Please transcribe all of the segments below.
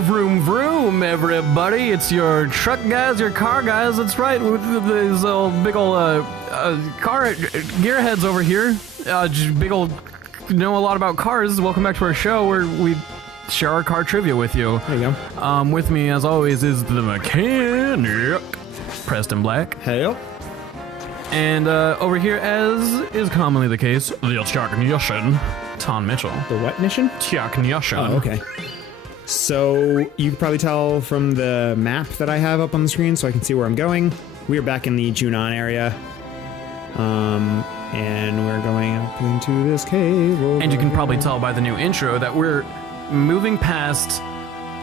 Vroom vroom, everybody! It's your truck guys, your car guys. That's right. With these big old car gearheads over here. Big old know a lot about cars. Welcome back to our show where we share our car trivia with you. There you go. With me, as always, is the mechanic, Preston Black. Hey. And over here, as is commonly the case, the technician, Taun Mitchell. The what mission? Technician. Oh, okay. So you can probably tell from the map that I have up on the screen so I can see where I'm going. We are back in the Junon area. And we're going up into this cave. And you can probably tell by the new intro that we're moving past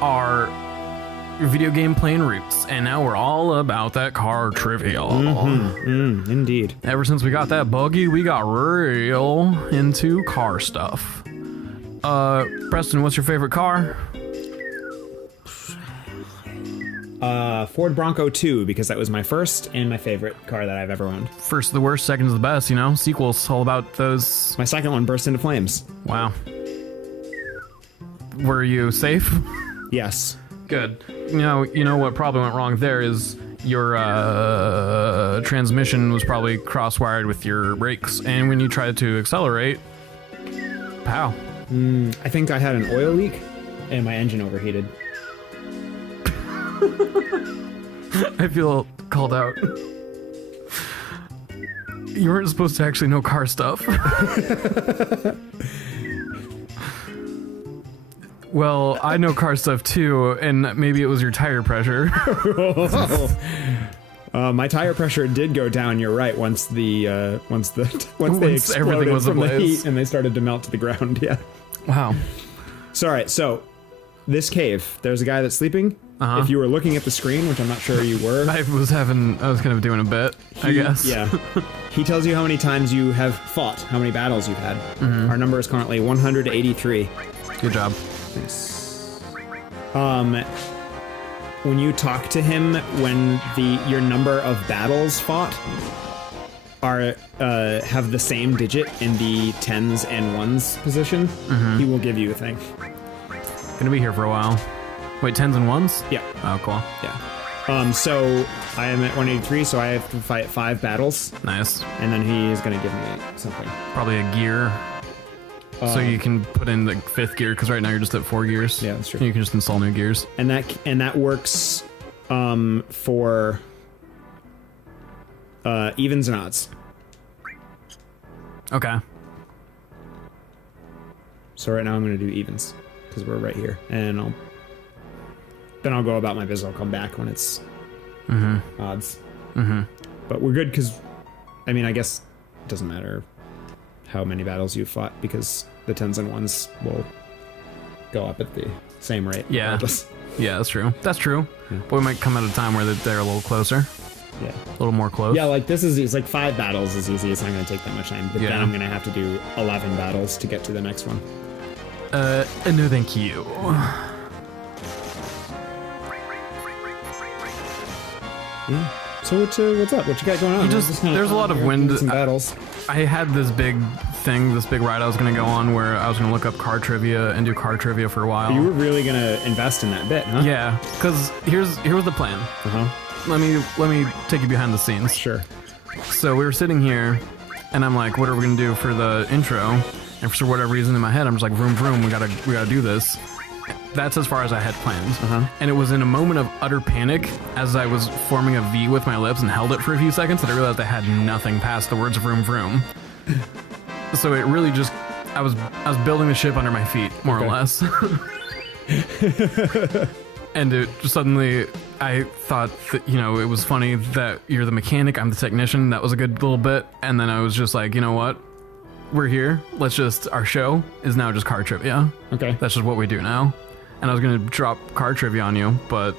our video game playing roots, and now we're all about that car trivia. Indeed. Ever since we got that Buggy, we got real into car stuff. Preston, what's your favorite car? Ford Bronco 2, because that was my first and my favorite car that I've ever owned. First is the worst, second is the best, you know? Sequels, all about those. My second one burst into flames. Wow. Were you safe? Yes. Good. You know what probably went wrong there is your transmission was probably cross-wired with your brakes, and when you tried to accelerate, pow. I think I had an oil leak, and my engine overheated. I feel called out. You weren't supposed to actually know car stuff. Well, I know car stuff too, and maybe it was your tire pressure. My tire pressure did go down. You're right. Once they exploded everything was from the ablaze. heat and they started to melt to the ground. Yeah. Wow. So all right. So this cave. There's a guy that's sleeping. If you were looking at the screen, which I'm not sure you were, I was kind of doing a bit, I guess. Yeah. He tells you how many times you have fought, how many battles you've had. Our number is currently 183. Good job. Nice. When you talk to him, when your number of battles fought have the same digit in the tens and ones position, he will give you a thing. Gonna be here for a while. Wait, tens and ones? Yeah. Oh, cool. Yeah. So I am at 183, so I have to fight 5 battles. Nice. And then he is going to give me something. Probably a gear. So you can put in the 5th gear, because right now you're just at 4 gears. Yeah, that's true. You can just install new gears. And that works for evens and odds. Okay. So right now I'm going to do evens, because we're right here. And then I'll go about my business. I'll come back when it's odds. But we're good because, I mean, I guess it doesn't matter how many battles you've fought because the tens and ones will go up at the same rate. Yeah. Regardless. Yeah, that's true. That's true. Yeah. But we might come at a time where they're a little closer. Yeah. A little more close. Yeah, like it's like 5 battles is easy. It's not going to take that much time. But then I'm going to have to do 11 battles to get to the next one. No thank you. Yeah. So what's up? What you got going on? There's a lot of wind. Some battles. I had this big ride I was going to go on where I was going to look up car trivia and do car trivia for a while. You were really going to invest in that bit, huh? Yeah, because here's the plan. Let me take you behind the scenes. Sure. So we were sitting here, and I'm like, what are we going to do for the intro? And for whatever reason in my head, I'm just like, vroom vroom, we gotta do this. That's as far as I had planned. And it was in a moment of utter panic as I was forming a V with my lips and held it for a few seconds that I realized I had nothing past the words vroom vroom. So it really just, I was building the ship under my feet, more or less. And it just suddenly, I thought that, it was funny that you're the mechanic, I'm the technician. That was a good little bit. And then I was just like, you know what? We're here. Our show is now just car trivia. Okay. That's just what we do now. And I was going to drop car trivia on you, but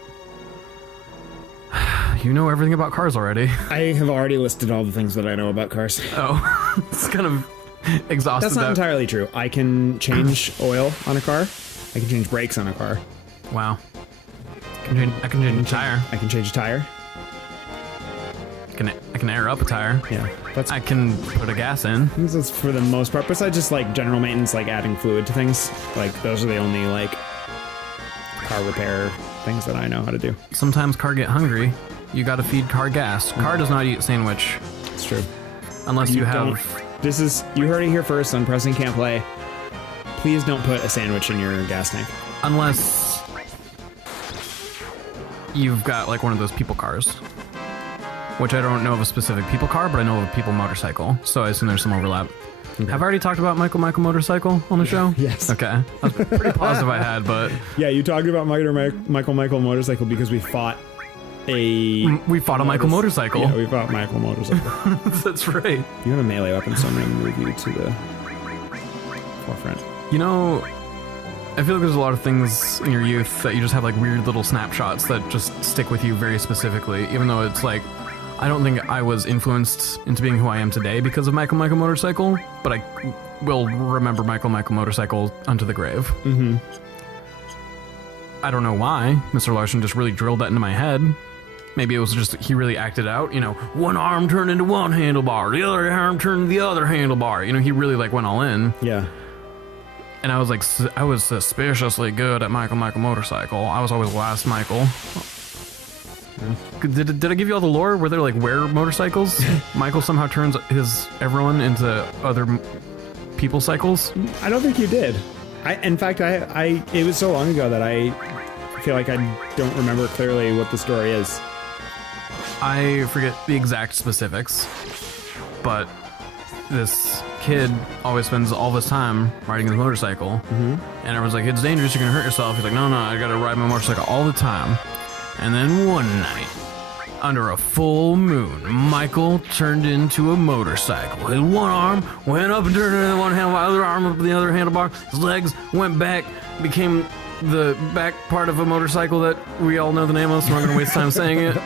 you know everything about cars already. I have already listed all the things that I know about cars. Oh, it's kind of exhausted. That's not entirely true. I can change oil on a car. I can change brakes on a car. Wow. I can change a tire. I can change a tire. I can air up a tire. Yeah. I can put a gas in. That's for the most part. Besides just like general maintenance, like adding fluid to things. Like those are the only like car repair things that I know how to do. Sometimes car get hungry. You gotta feed car gas. Car does not eat sandwich. It's true. Unless you have... You heard it here first on Preston Can't Play. Please don't put a sandwich in your gas tank. Unless you've got like one of those people cars. Which I don't know of a specific people car, but I know of a people motorcycle. So I assume there's some overlap. Okay. Have I already talked about Michael motorcycle on the show? Yes. Okay. I was pretty positive I had, but... Yeah, you talked about Michael motorcycle because we fought a Michael motorcycle. Yeah, we fought Michael motorcycle. That's right. You have a melee weapon, so I'm going to move you to the forefront. You know, I feel like there's a lot of things in your youth that you just have like weird little snapshots that just stick with you very specifically, even though it's like, I don't think I was influenced into being who I am today because of Michael motorcycle, but I will remember Michael motorcycle unto the grave. Mm-hmm. I don't know why. Mr. Larson just really drilled that into my head. Maybe it was just he really acted out, you know, one arm turned into one handlebar, the other arm turned into the other handlebar. You know, he really like went all in. Yeah. And I was like, I was suspiciously good at Michael motorcycle. I was always last Michael. Yeah. Did I give you all the lore? Were there like motorcycles? Michael somehow turns everyone into other people's cycles? I don't think you did. In fact, it was so long ago that I feel like I don't remember clearly what the story is. I forget the exact specifics, but this kid always spends all this time riding his motorcycle, and everyone's like, it's dangerous, you're gonna hurt yourself. He's like, no, I gotta ride my motorcycle all the time. And then one night, under a full moon, Michael turned into a motorcycle. His one arm went up and turned into one handlebar, other arm up the other handlebar. His legs went back, became the back part of a motorcycle that we all know the name of, so I'm not gonna waste time saying it.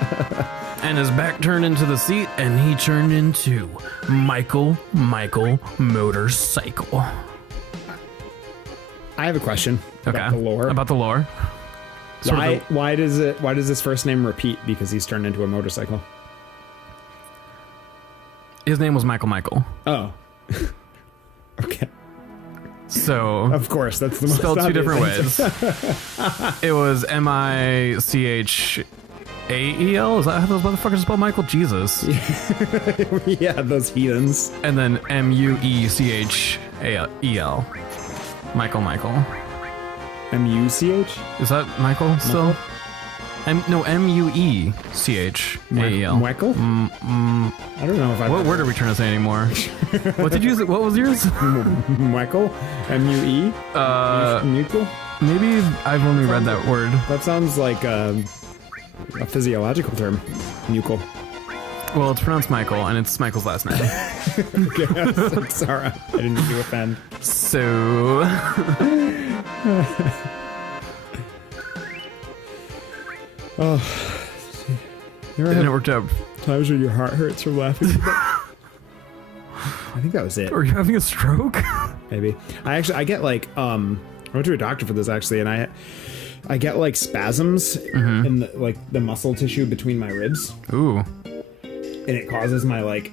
And his back turned into the seat, and he turned into Michael motorcycle. I have a question about the lore. About the lore. Why does his first name repeat? Because he's turned into a motorcycle. His name was Michael. Oh. Okay. So of course, that's the most spelled two different ways. It was Michael. Is that how those motherfuckers spell Michael? Jesus. Yeah, those heathens. And then Muechel. Michael. Much? Is that Michael still? No, Muechal. Michael? I don't know if I. What word are we trying to say anymore? What did you? What was yours? Michael? M-U-E? Mutual? Maybe I've only read that word. That sounds like a physiological term. Mucal. Well, it's pronounced Michael, and it's Michael's last name. Okay, sorry. I didn't mean to offend. So... Oh. And it worked out. Times when your heart hurts from laughing. I think that was it. Are you having a stroke? Maybe. I get like, I went to a doctor for this actually, and I get like spasms in the muscle tissue between my ribs. Ooh. And it causes my like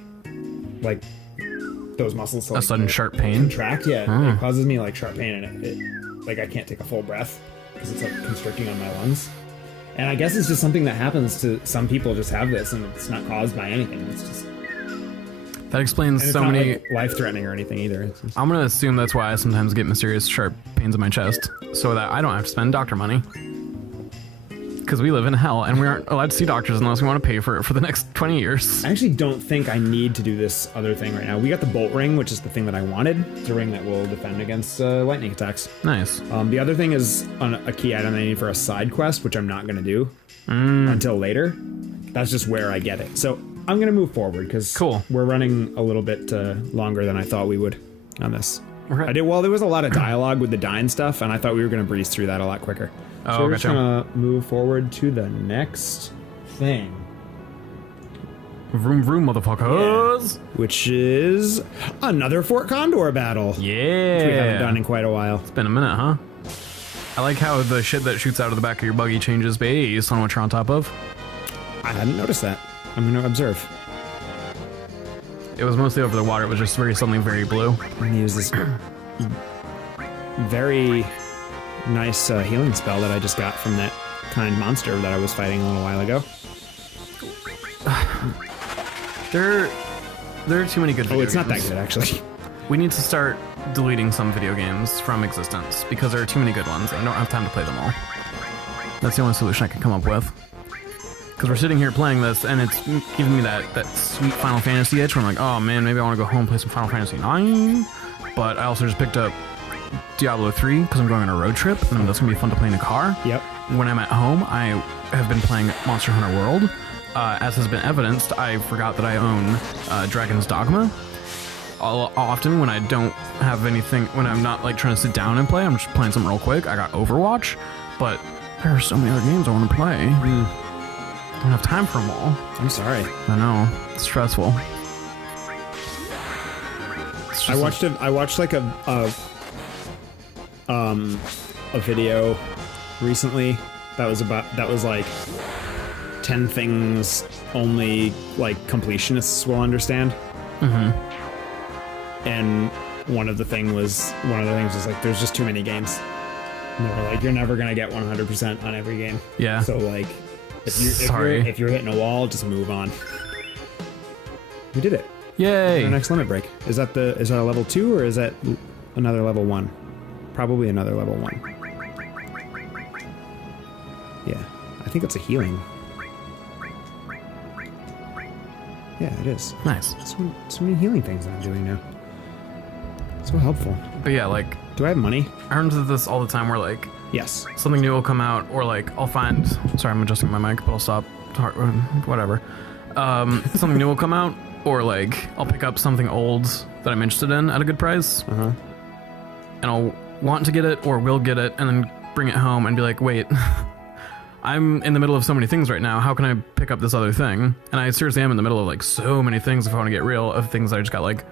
those muscles to a sudden sharp pain contract. Yeah, it causes me like sharp pain, and it like I can't take a full breath because it's like constricting on my lungs. And I guess it's just something that happens to some people. Just have this, and it's not caused by anything. It's just that explains so many like, life-threatening or anything either. Just... I'm gonna assume that's why I sometimes get mysterious sharp pains in my chest, so that I don't have to spend doctor money. Because we live in hell, and we aren't allowed to see doctors unless we want to pay for it for the next 20 years. I actually don't think I need to do this other thing right now. We got the bolt ring, which is the thing that I wanted. It's a ring that will defend against lightning attacks. Nice. The other thing is a key item that I need for a side quest, which I'm not going to do until later. That's just where I get it. So I'm going to move forward because we're running a little bit longer than I thought we would on this. Right. There was a lot of dialogue with the dying stuff, and I thought we were going to breeze through that a lot quicker. So we're just going to move forward to the next thing. Vroom vroom, motherfuckers! Yeah. Which is another Fort Condor battle. Yeah! Which we haven't done in quite a while. It's been a minute, huh? I like how the shit that shoots out of the back of your buggy changes base on what you're on top of. I hadn't noticed that. I'm going to observe. It was mostly over the water. It was just something very blue. I'm going to use this very nice healing spell that I just got from that kind monster that I was fighting a little while ago. There are too many good video Oh, it's not that games. good, actually. We need to start deleting some video games from existence because there are too many good ones. I don't have time to play them all. That's the only solution I can come up with. Because we're sitting here playing this, and it's giving me that sweet Final Fantasy itch where I'm like, oh man, maybe I want to go home and play some Final Fantasy 9. But I also just picked up Diablo 3 because I'm going on a road trip, and that's going to be fun to play in the car. Yep. When I'm at home, I have been playing Monster Hunter World. As has been evidenced, I forgot that I own Dragon's Dogma. Often when I don't have anything, when I'm not like trying to sit down and play, I'm just playing something real quick. I got Overwatch, but there are so many other games I want to play. I don't have time for them all. I'm sorry. I know, it's stressful. It's I watched like a video recently that was like 10 things only like completionists will understand. And one of the things was like, there's just too many games. And they were like, you're never gonna get 100% on every game. Yeah. So like, if you're hitting a wall, just move on. We did it. Yay! Our next limit break. Is that a level 2 or is that another level 1? Probably another level 1. Yeah, I think it's a healing. Yeah, it is. Nice. So many healing things that I'm doing now. So helpful. But yeah, like, Do I have money? I run into this all the time where like Yes. something new will come out, or like I'll find. Sorry, I'm adjusting my mic, but I'll stop. Whatever. Something new will come out, or like I'll pick up something old that I'm interested in at a good price, and I'll want to get it or will get it, and then bring it home and be like, wait. I'm in the middle of so many things right now. How can I pick up this other thing? And I seriously am in the middle of like so many things, if I want to get real, of things I just got like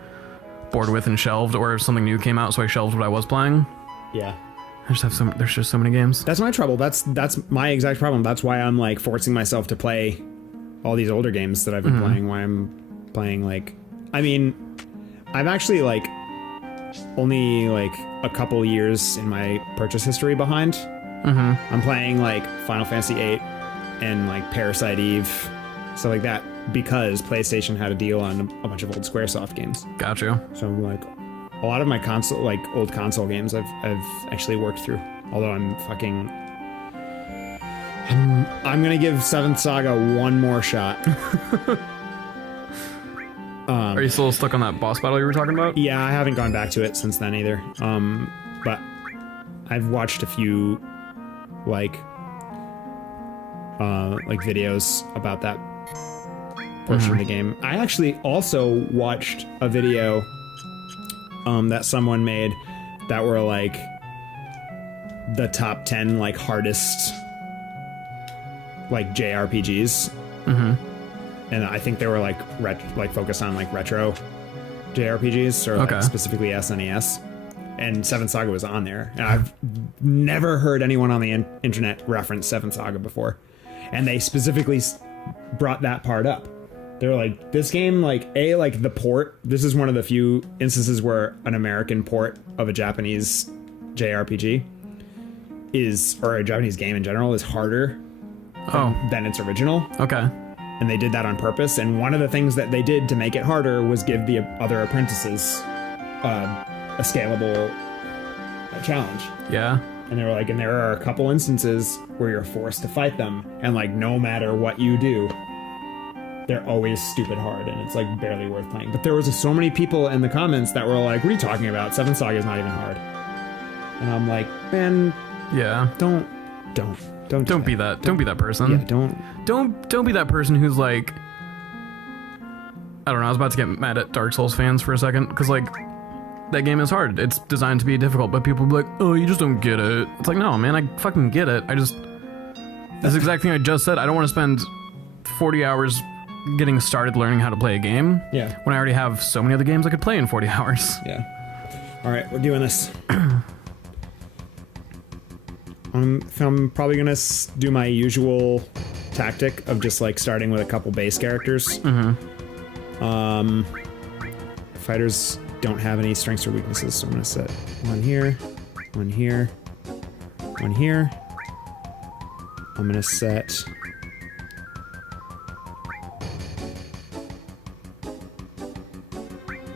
bored with and shelved, or if something new came out, so I shelved what I was playing. Yeah. I just have there's just so many games. That's my trouble. That's my exact problem. That's why I'm like forcing myself to play all these older games that I've been playing. Why I'm playing like, I mean, I'm actually like only like a couple years in my purchase history behind. I'm playing like Final Fantasy VIII and like Parasite Eve, stuff like that, because PlayStation had a deal on a bunch of old SquareSoft games. Got you. So like a lot of my console, like old console games, I've actually worked through. Although I'm gonna give Seventh Saga one more shot. Are you still stuck on that boss battle you were talking about? Yeah, I haven't gone back to it since then either. But I've watched a few like videos about that portion of the game. I actually also watched a video that someone made that were like the top 10 like hardest like JRPGs. And I think they were like focused on like retro JRPGs, or like specifically SNES. And Seventh Saga was on there. And I've never heard anyone on the internet reference Seventh Saga before. And they specifically brought that part up. They're like, this game, like the port, this is one of the few instances where an American port of a Japanese JRPG or a Japanese game in general, is harder than its original. Okay. And they did that on purpose. And one of the things that they did to make it harder was give the other apprentices a scalable challenge. Yeah. And they were like, and there are a couple instances where you're forced to fight them, and like no matter what you do, they're always stupid hard, and it's like barely worth playing. But there was so many people in the comments that were like, what are you talking about? Seventh Saga is not even hard. And I'm like, man, yeah. Don't be that. Don't be that person. Yeah, don't be that person who's like, I don't know, I was about to get mad at Dark Souls fans for a second, because like, that game is hard. It's designed to be difficult, but people be like, oh, you just don't get it. It's like, no, man, I fucking get it. This exact thing I just said, I don't want to spend 40 hours getting started learning how to play a game. Yeah. When I already have so many other games I could play in 40 hours. Yeah. All right, we're doing this. I'm probably gonna do my usual tactic of just like starting with a couple base characters. Fighters don't have any strengths or weaknesses, so I'm gonna set one here, one here. I'm gonna set...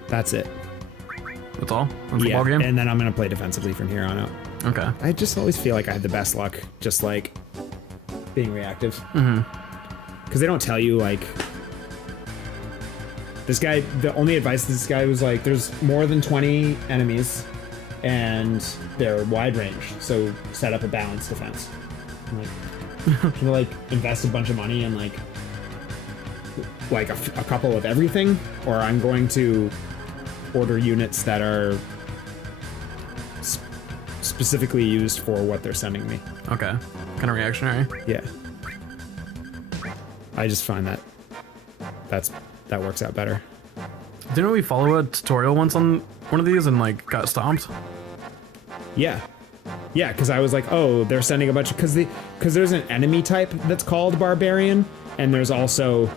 That's it. That's all? That's the ball game? And then I'm gonna play defensively from here on out. Okay. I just always feel like I have the best luck just like being reactive. Because they don't tell you like this guy. The only advice this guy was like, there's more than 20 enemies, and they're wide range. So set up a balanced defense. I'm like, should I like invest a bunch of money in like a couple of everything, or I'm going to order units that are specifically used for what they're sending me. Okay. Kind of reactionary. Yeah. I just find that that works out better. Didn't we follow a tutorial once on one of these and like got stomped? Yeah. Yeah, because I was like, oh, they're sending a bunch of... Because there's an enemy type that's called Barbarian, and there's also...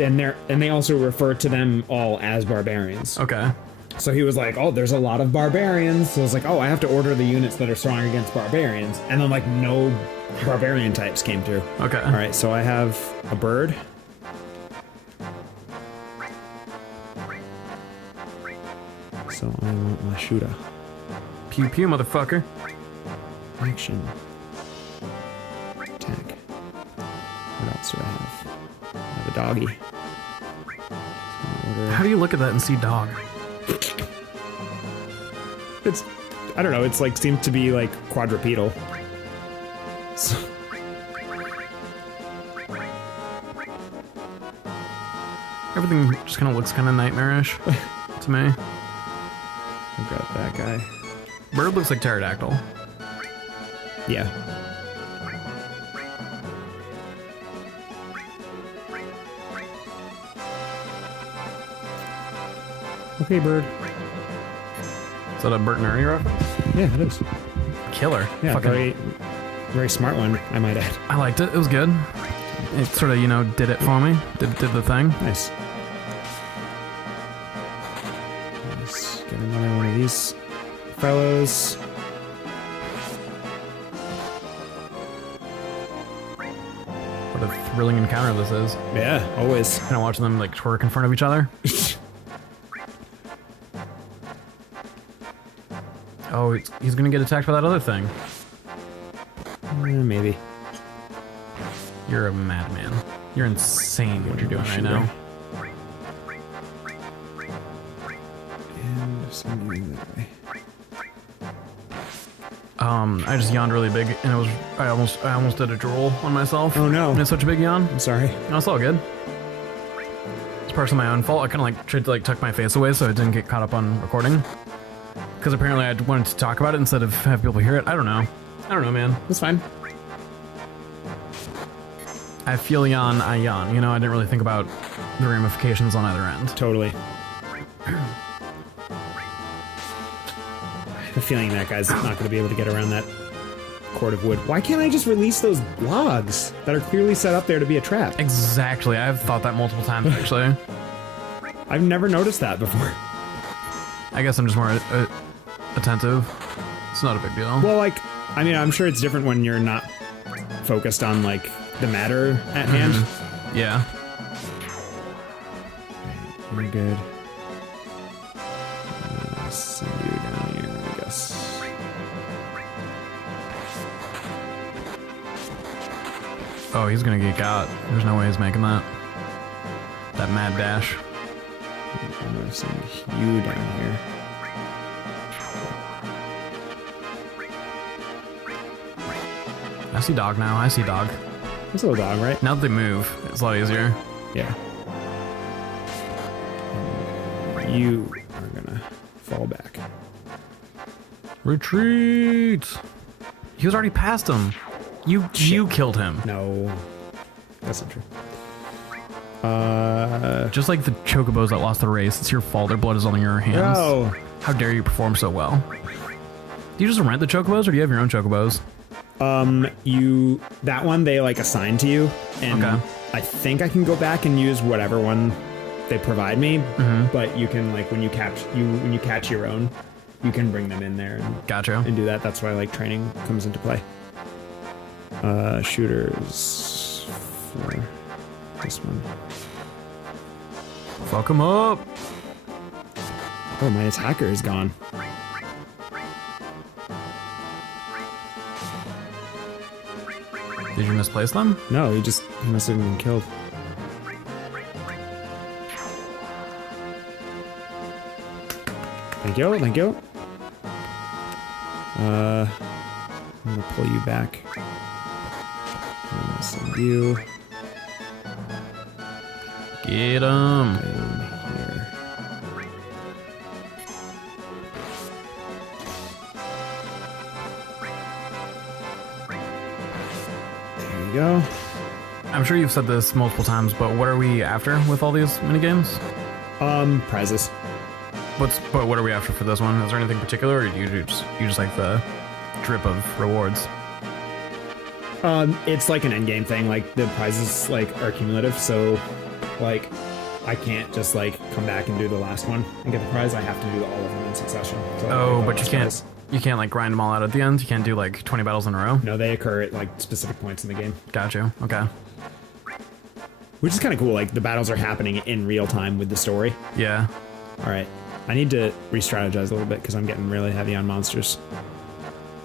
And they also refer to them all as Barbarians. Okay. So he was like, oh, there's a lot of Barbarians. So I was like, oh, I have to order the units that are strong against Barbarians. And then like no Barbarian types came through. Okay. All right, so I have a bird. So I want my shooter. Pew pew, motherfucker. Action. Attack. What else do I have? I have a doggy. So How do you look at that and see dog? it's, I don't know, it's like, seems to be like quadrupedal. So. Everything just kind of looks kind of nightmarish to me. I've got that guy. Bird looks like pterodactyl. Yeah. Okay, bird. Is that a Bert and Ernie reference? Yeah, it is. Killer. Yeah, Fucking, very smart one, I might add. I liked it. It was good. It sort of, you know, did it for me. Did the thing. Nice. Let's get another one of these fellows. What a thrilling encounter this is. Yeah, always. Kind of watching them like twerk in front of each other. Oh, he's gonna get attacked by that other thing. Maybe. You're a madman. You're insane what you're doing right now. And send you that way. I just yawned really big, and I almost did a drool on myself. Oh no! And it's such a big yawn. I'm sorry. No, it's all good. It's partially my own fault. I kind of like tried to like tuck my face away so it didn't get caught up on recording. Because apparently I wanted to talk about it instead of have people hear it. I don't know. I don't know, man. That's fine. I feel yawn, I yawn. You know, I didn't really think about the ramifications on either end. Totally. I have a feeling that guy's not going to be able to get around that cord of wood. Why can't I just release those logs that are clearly set up there to be a trap? Exactly. I've thought that multiple times, actually. I've never noticed that before. I guess I'm just more attentive. It's not a big deal. Well, like, I mean, I'm sure it's different when you're not focused on, like, the matter at hand. Yeah. We're good. Send you down here, I guess. Oh, he's gonna get got. There's no way he's making that. That mad dash. I'm gonna send you down here. I see dog now. I see dog. It's a little dog, right? Now that they move, it's a lot easier. Yeah. You are gonna fall back. Retreat! He was already past him. You killed him. No, that's not true. Just like the chocobos that lost the race, it's your fault. Their blood is on your hands. No. How dare you perform so well? Do you just rent the chocobos, or do you have your own chocobos? That one they like assign to you, and Okay. I think I can go back and use whatever one they provide me. But you can like when you catch your own, you can bring them in there Gotcha. and do that. That's why like training comes into play. Shooters for this one. Fuck him up. Oh, my attacker is gone. Did you misplace them? No, he must have been killed. Thank you, thank you. I'm gonna pull you back. I'm gonna send you Get him. in here. There you go. I'm sure you've said this multiple times, but what are we after with all these minigames? Prizes. But what are we after for this one? Is there anything particular, or do you just like the drip of rewards? It's like an end game thing. Like the prizes like are cumulative, so like I can't just like come back and do the last one and get the prize. I have to do all of them in succession. So Oh, but you can't like grind them all out at the end. You can't do like 20 battles in a row. No, they occur at like specific points in the game. Gotcha. Okay. Which is kind of cool. Like the battles are happening in real time with the story. Yeah. All right, I need to re-strategize a little bit because I'm getting really heavy on monsters.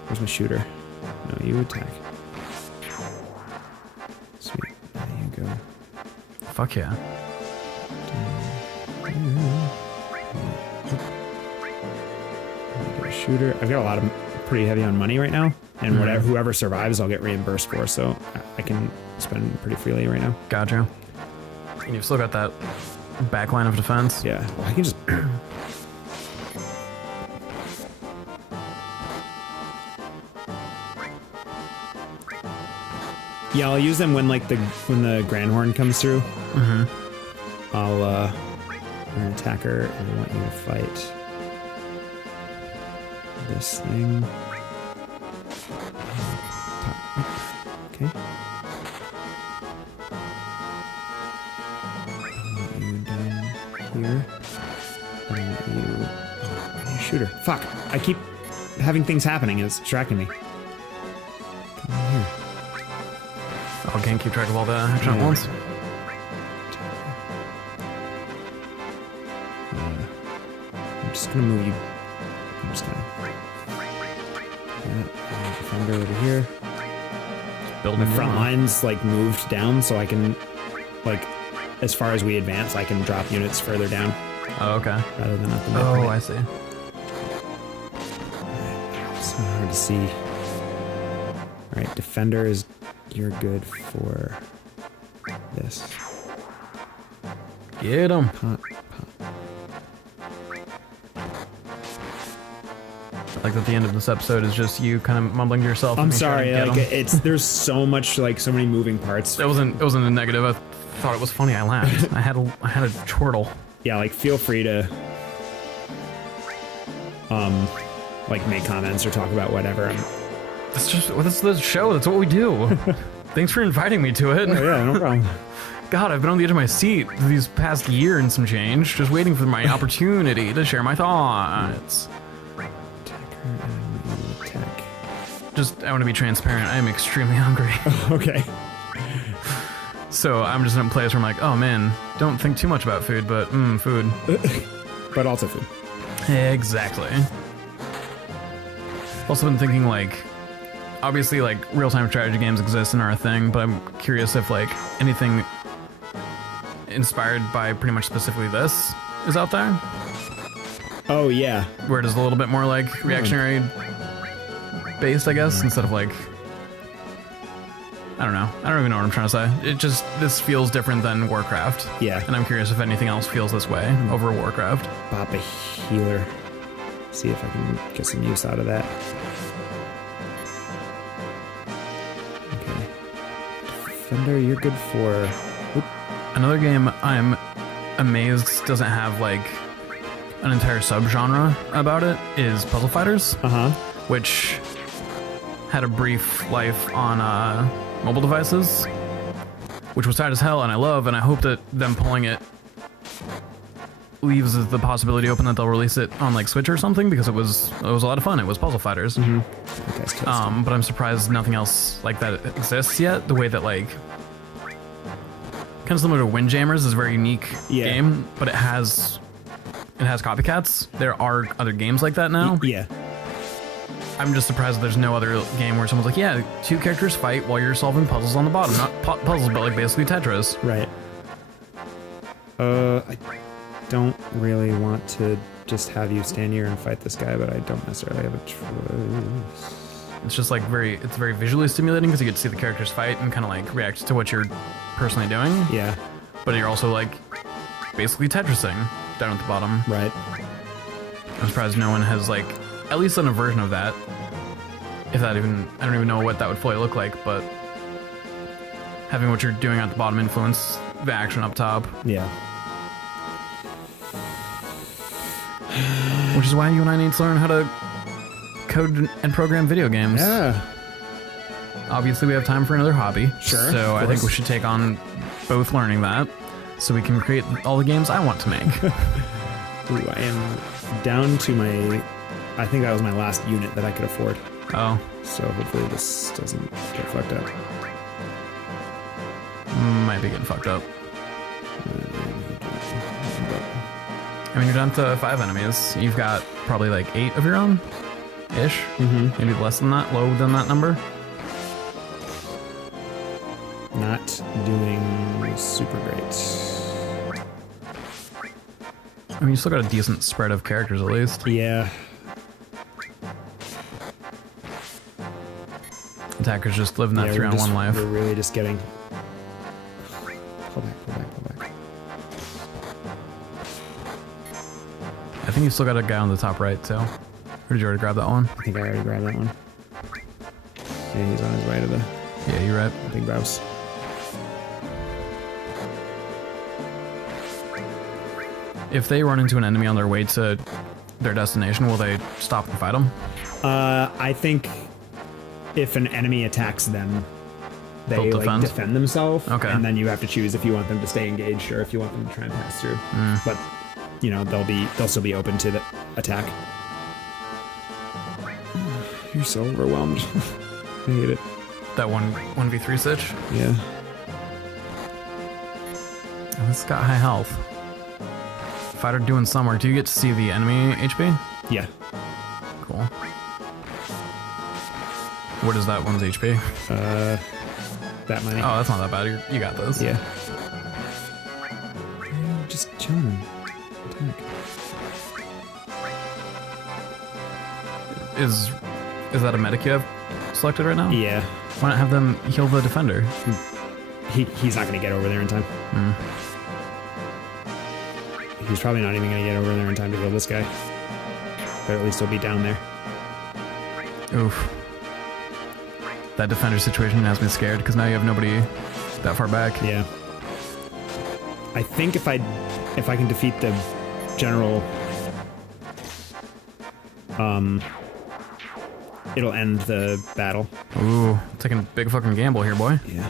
Where's my shooter? No, you attack. Sweet. There you go. Fuck yeah. Get a shooter. I've got a lot of pretty heavy on money right now, and whoever survives, I'll get reimbursed for. So I can spend pretty freely right now. Gotcha. And you've still got that back line of defense. Yeah, well, I can just. Yeah, I'll use them when like when the Grand Horn comes through. Mm-hmm. I'm an attacker, and I want you to fight this thing. Okay. I want you down here. I want you. Oh, I need a shooter. Fuck! I keep having things happening. It's distracting me. Come on here. Oh, can't keep track of all the action at once. I'm just gonna move you. I'm just gonna. Defender over here. Building My front line's like moved down, so I can, like, as far as we advance, I can drop units further down Oh, okay. rather than up the map. Oh, I see. It's so hard to see. All right, defender is. You're good for this. Get him. Pop. Like that the end of this episode is just you kind of mumbling to yourself. I'm and me trying to sorry, get like 'em. there's so much, like so many moving parts. It wasn't a negative. I thought it was funny. I laughed. I had a chortle. Yeah, like feel free to like make comments or talk about whatever. That's the show. That's what we do. Thanks for inviting me to it. Oh, yeah, no problem. God, I've been on the edge of my seat these past year and some change, just waiting for my opportunity to share my thoughts. Attack. I want to be transparent. I am extremely hungry. Okay. So I'm just in a place where I'm like, oh man, don't think too much about food, but food. But also food. Exactly. Also been thinking like, obviously like real-time strategy games exist and are a thing, but I'm curious if like anything inspired by pretty much specifically this is out there, Oh yeah. where it is a little bit more like reactionary based, I guess, instead of like, I don't know. I don't even know what I'm trying to say. This feels different than Warcraft. Yeah. And I'm curious if anything else feels this way over Warcraft. Pop a healer. See if I can get some use out of that. Okay. Defender, you're good for. Oop. Another game I'm amazed doesn't have like an entire subgenre about it is Puzzle Fighters, which had a brief life on mobile devices, which was tight as hell, and I love, and I hope that them pulling it leaves the possibility open that they'll release it on like Switch or something, because it was a lot of fun. It was Puzzle Fighters. But I'm surprised nothing else like that exists yet. The way that like kind of similar to Windjammers is a very unique game, but it has copycats. There are other games like that now. Yeah. I'm just surprised that there's no other game where someone's like, yeah, 2 characters fight while you're solving puzzles on the bottom. Not puzzles, but like basically Tetris. Right. I don't really want to just have you stand here and fight this guy, but I don't necessarily have a choice. It's just like it's very visually stimulating because you get to see the characters fight and kind of like react to what you're personally doing. Yeah. But you're also like basically Tetrising down at the bottom. Right. I'm surprised no one has like at least done a version of that. If that even, I don't even know what that would fully look like, but having what you're doing at the bottom influence the action up top. Yeah. Which is why you and I need to learn how to code and program video games. Yeah. Obviously, we have time for another hobby. Sure. So I think we should take on both learning that so we can create all the games I want to make. Ooh, I am down to I think that was my last unit that I could afford. Oh. So hopefully this doesn't get fucked up. Might be getting fucked up. I mean, you're down to 5 enemies. You've got probably like 8 of your own? Ish? Maybe less than that, low than that number? Not doing super great. I mean, you still got a decent spread of characters at least. Yeah. Attackers just living that 3 on 1 life. We're really just getting... Pull back. I think you still got a guy on the top right, too. Or did you already grab that one? I think I already grabbed that one. Yeah, he's on his way to the... Yeah, you're right. Big bouse. If they run into an enemy on their way to their destination, will they stop and fight them? I think if an enemy attacks them, they They'll like defend themselves. Okay. And then you have to choose if you want them to stay engaged or if you want them to try and pass through. But you know, they'll still be open to the attack. You're so overwhelmed. I hate it. That 1v3 sitch? Yeah. Oh, this got high health. Fighter doing some work. Do you get to see the enemy HP? Yeah. Cool. What is that one's HP? That money. Oh, that's not that bad. You got this. Yeah. Just chilling. Attack. Is that a medic you have selected right now? Yeah. Why not have them heal the defender? He's not going to get over there in time. He's probably not even going to get over there in time to heal this guy. But at least he'll be down there. Oof. That defender situation has me scared because now you have nobody that far back. Yeah. I think if I can defeat the general, it'll end the battle. Ooh, taking a big fucking gamble here, boy. Yeah.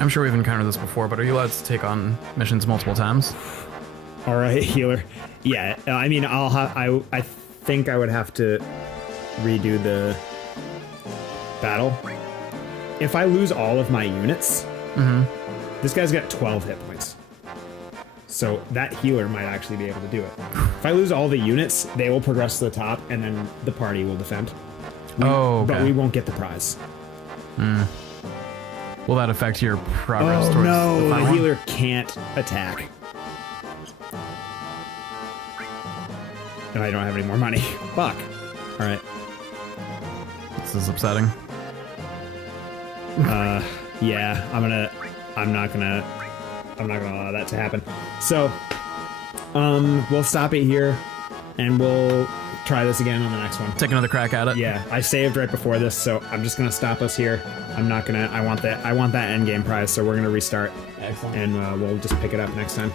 I'm sure we've encountered this before, but are you allowed to take on missions multiple times? All right, healer. Yeah, I mean, I think I would have to redo the battle. If I lose all of my units, this guy's got 12 hit points. So that healer might actually be able to do it. If I lose all the units, they will progress to the top, and then the party will defend. But we won't get the prize. Will that affect your progress Oh towards no, the final the one? healer can't attack. And I don't have any more money. Fuck. All right. This is upsetting. Yeah, I'm not gonna allow that to happen. So, we'll stop it here, and we'll try this again on the next one. Take another crack at it. Yeah, I saved right before this, so I'm just gonna stop us here. I want that end game prize, so we're gonna restart. Excellent. And we'll just pick it up next time.